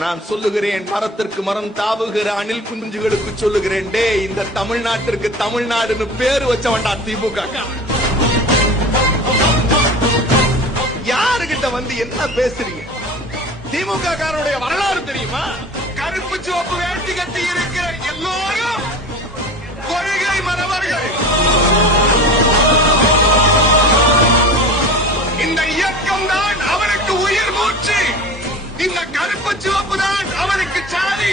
நான் சொல்லுகிறேன், மரத்திற்கு மரம் தாவுகிற அணில் குஞ்சுகளுக்கு சொல்லுகிறேன், டே இந்த தமிழ்நாட்டிற்கு தமிழ்நாடுன்னு பேரு வச்சவன்டா திமுக. யாருகிட்ட வந்து என்ன பேசுறீங்க? திமுக காரனுடைய வரலாறு தெரியுமா? கருப்பு சிவப்பு வேட்டி கட்டி இருக்கிற எல்லோரும் கொள்கை மறவர்கள். இந்த இயக்கம் தான் அவருக்கு உயிர் மூச்சு. இந்த கருப்பு சிவப்பு தான் அவருக்கு சாதி.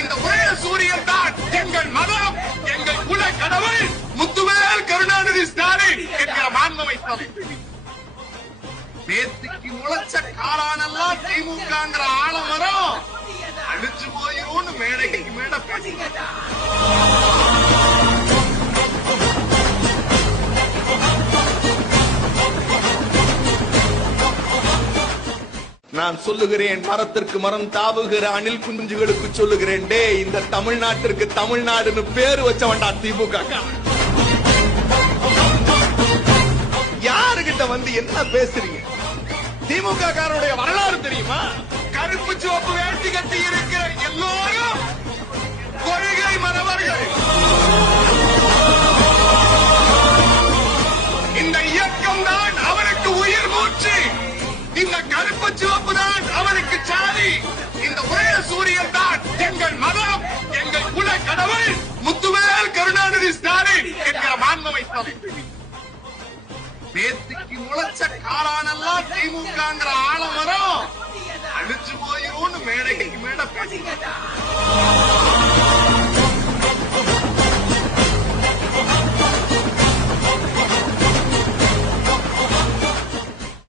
இந்த ஒரே சூரியன் தான் எங்கள் மதம், எங்கள் குல கடவுள் முத்துவேல் கருணாநிதி ஸ்டாலின் என்கிற மாண்பமை தலை. நேத்துக்கு முளைச்ச காலானெல்லாம் திமுகங்கிற ஆலமரம் அழிச்சு போயிரும்னு மேடைக்கு மேடை பேசிக்கிட்ட. நான் சொல்லுகிறேன், மரத்திற்கு மரம் தாவுகிற அணில் குஞ்சுகளுக்கு சொல்லுகிறேன், டே இந்த தமிழ்நாட்டிற்கு தமிழ்நாடுன்னு பேரு வச்சவன்டா திமுக. யாருகிட்ட வந்து என்ன பேசுறீங்க? திமுக காரனுடைய வரலாறு தெரியுமா? கருப்பு சிவப்பு வேட்டி கட்டி இருக்கிற எல்லோரும் கொள்கை மறவர்கள். இந்த இயக்கம் தான் அவருக்கு உயிர் மூச்சு. இந்த கருப்பு சிவப்பு தான் அவருக்கு சாதி. இந்த ஒரே சூரியன் தான் எங்கள் மதம், எங்கள் குல கடவுள் முத்துவேல் கருணாநிதி ஸ்டாலின் என்கிற மாண்பமை தலை. நேத்துக்கு முளைச்ச காலானெல்லாம் திமுகங்கிற ஆலமரம் அழிச்சு போயிரும்னு மேடைக்கு மேடை பேசிக்கிட்ட.